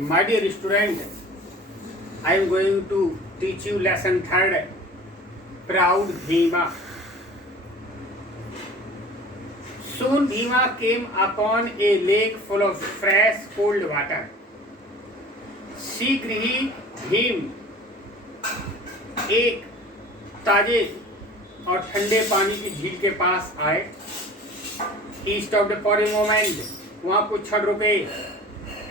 My dear student, I am going to teach you lesson third, Proud Bhima. Soon Bhima came upon a lake full of fresh cold water. शीघ्र ही भीम एक ताजे और ठंडे पानी की झील के पास आए. He stopped for a moment. वहाँ कुछ क्षण रुके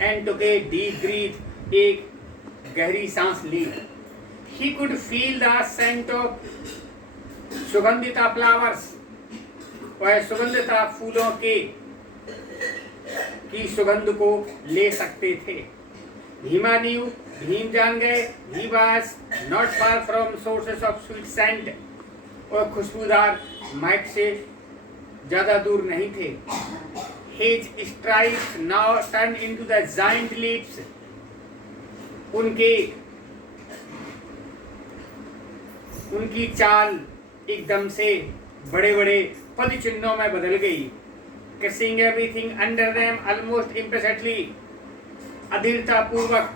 and took a deep breath. एक गहरी सांस ली. He could feel the scent of सुगंधिता flowers. वह सुगंधिता फूलों की सुगंध को ले सकते थे. भीमा knew, भीम जान गए, he was not far from sources of sweet scent. और खुशबूदार महक से ज्यादा दूर नहीं थे. His strides now turned into the giant leaps. उनकी चाल एकदम से बड़े बड़े पद चिन्हों में बदल गई. Kissing everything under them almost implicitly. अधीरता पूर्वक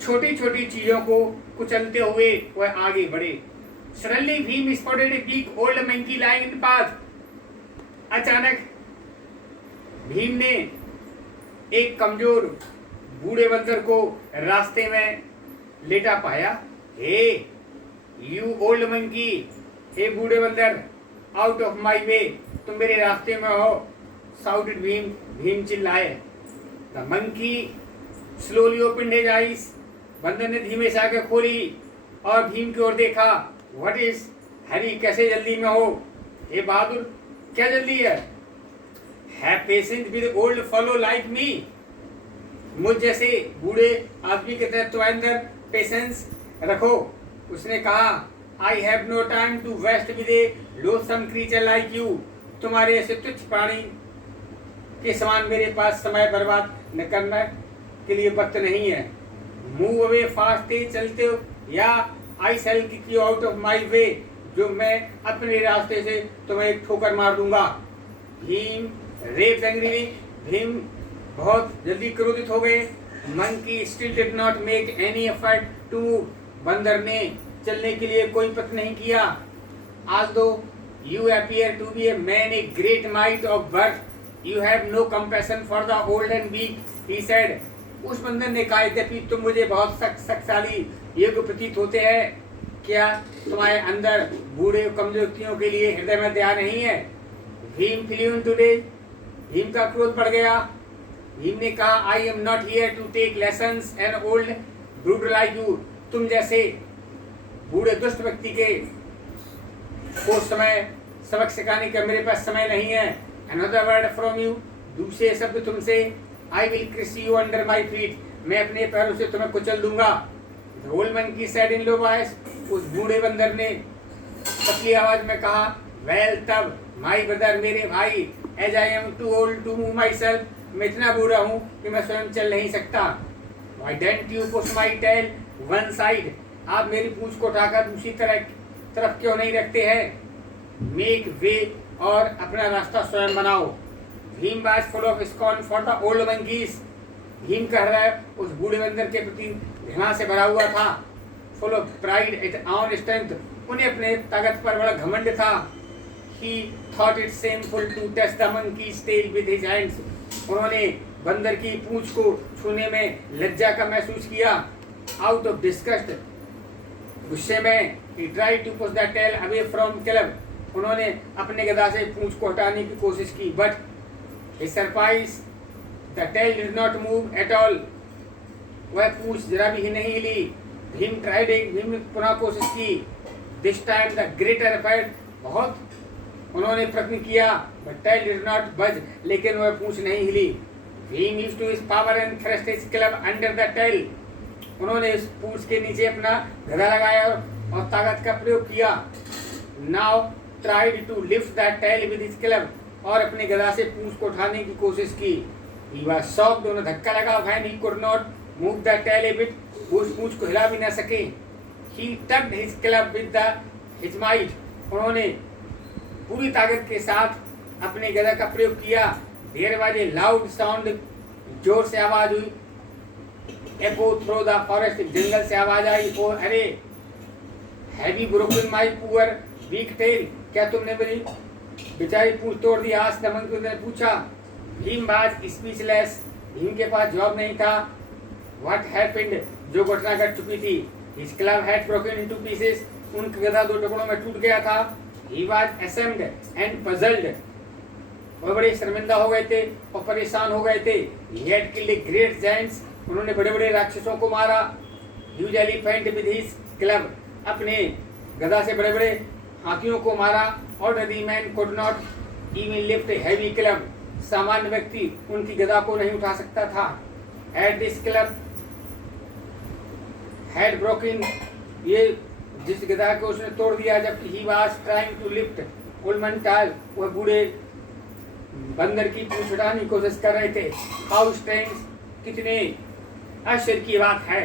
छोटी छोटी चीजों को कुचलते हुए वह आगे बढ़े. Suddenly Bhim spotted a big old monkey lying in the path. अचानक भीम ने एक कमजोर बूढ़े बंदर को रास्ते में लेटा पाया. हे यू ओल्ड मंकी, हे बूढ़े बंदर, आउट ऑफ माई वे, तुम मेरे रास्ते में हो. साउटेड भीम, भीम चिल्लाए. The monkey slowly opened his eyes. बंदर ने धीमे से आंखें खोली और भीम की ओर देखा. व्हाट इज हरी, कैसे जल्दी में हो? हे बहादुर, क्या जल्दी है? Have patience with old fellow like me. मुझ जैसे बूढ़े आदमी के तहत तुम्हारे अंदर पेशेंस रखो. उसने कहा, I have no time to waste with a loathsome creature like you. तुम्हारे ऐसे तुच्छ प्राणी के समान मेरे पास समय बर्बाद न करने के लिए वक्त नहीं है. मूव अवे फास्ट, तेज चलते हो या I shall kick you out of my way, जो मैं अपने रास्ते से तुम्हें एक ठोकर मार दूंगा. भीम रेप एंग्रीली, भीम बहुत जल्दी क्रोधित हो गए. Monkey still did not make any effort to. बंदर ने चलने के लिए कोई प्रयत्न नहीं किया. Although you appear to be a man a great might of birth, you have no compassion for the old and weak, he said. उस बंदर ने कहा, यद्यपि तुम मुझे बहुत शक्तिशाली योग्य प्रतीत होते हैं, क्या तुम्हारे अंदर बूढ़े कमजोर व्यक्तियों के लिए हृदय में दया नहीं है? Bhim फ्लेw into rage. भीम का क्रोध बढ़ गया. भीम ने कहा, I am not here to take lessons an old brute like you. तुम जैसे बूढ़े दुष्ट व्यक्ति को समय सबक सिखाने का मेरे पास समय नहीं है. Another word from you, दूसरे शब्द तुमसे. I will crush you under my feet, मैं अपने पैरों से तुम्हें कुचल दूंगा. The old monkey said in low voice, उस बूढ़े बंदर ने पतली आवाज में कहा, well तब my brother, मेरे भाई, as I am too old to move myself, मैं इतना बूढ़ा हूँ कि मैं स्वयं चल नहीं सकता. Why don't you push my tail one side, आप मेरी पूंछ को उठाकर दूसरी तरफ क्यों नहीं रखते हैं? Make way, और अपना रास्ता स्वयं बनाओ. Bhim was full of scorn for the old monkeys. Bhim कह रहा है उस बूढ़े बंदर के प्रति घृणा से भरा हुआ था. Full of pride at own strength, उन्हें अपने ताकत पर बड़ा घमंड था. He thought it shameful to touch the monkey's tail with his hands. उन्होंने बंदर की पूंछ को छूने में लज्जा का महसूस किया. Out of disgust, गुस्से में he tried to push the tail away from club. उन्होंने अपने गदा से पूंछ को हटाने की कोशिश की. But his surprise, the tail did not move at all. वह पूंछ जरा भी नहीं हिली. भीम tried, भीम ने पुनः कोशिश की. This time the greater effort, बहुत उन्होंने प्रयत्न किया. But tail did not budge, लेकिन वह पूंछ नहीं हिली. Bhim used to his power and thrust his club under the tail. उन्होंने इस पूंछ के नीचे अपना गदा लगाया और ताकत का प्रयोग किया. Now tried to lift the tail with his club, और अपने गदा से पूंछ को उठाने की कोशिश की. He was shocked, उन्हें धक्का लगा. When he could not move the tail a bit, वो उस पूंछ को हिला भी न सके. He tugged his club with his might. उन्होंने पूरी ताकत के साथ अपने गदा का प्रयोग किया. There was a loud sound जोर से आवाज हुई, एको थ्रो द फॉरेस्ट, जंगल से आवाज आई, ओ अरे, have you broken my poor weak tail, क्या तुमने मेरी बेचारी पूंछ तोड़ दी? आस्क्ड द मंकी, ने पूछा। भीम वाज स्पीचलेस, भीम के पास जवाब नहीं था। व्हाट हैपेंड, जो घटना घट चुकी थी। His club had broken into pieces, उनका गधा दो टुकड़ों में टूट गया था। He was ashamed and puzzled, वह बड़े शर्मिंदा हो गए थे और परेशान हो गए थे। He had killed great giants, उन्होंने बड़े बड़े राक्षसों को मारा। Huge elephant with his club, अपने गदा से बड़े बड़े हाथियों को मारा। Ordinary man could not even lift heavy club, सामान्य व्यक्ति उनकी गदा को नहीं उठा सकता था। Had this club had broken, ये जिस गदा को उसने तोड़ दिया, जब he was trying to lift उलमंटाल, वह बूढ़े बंदर की पूंछ उठाने की कोशिश कर रहे थे। हाउ स्ट्रेंज, कितने आश्चर्य की बात है।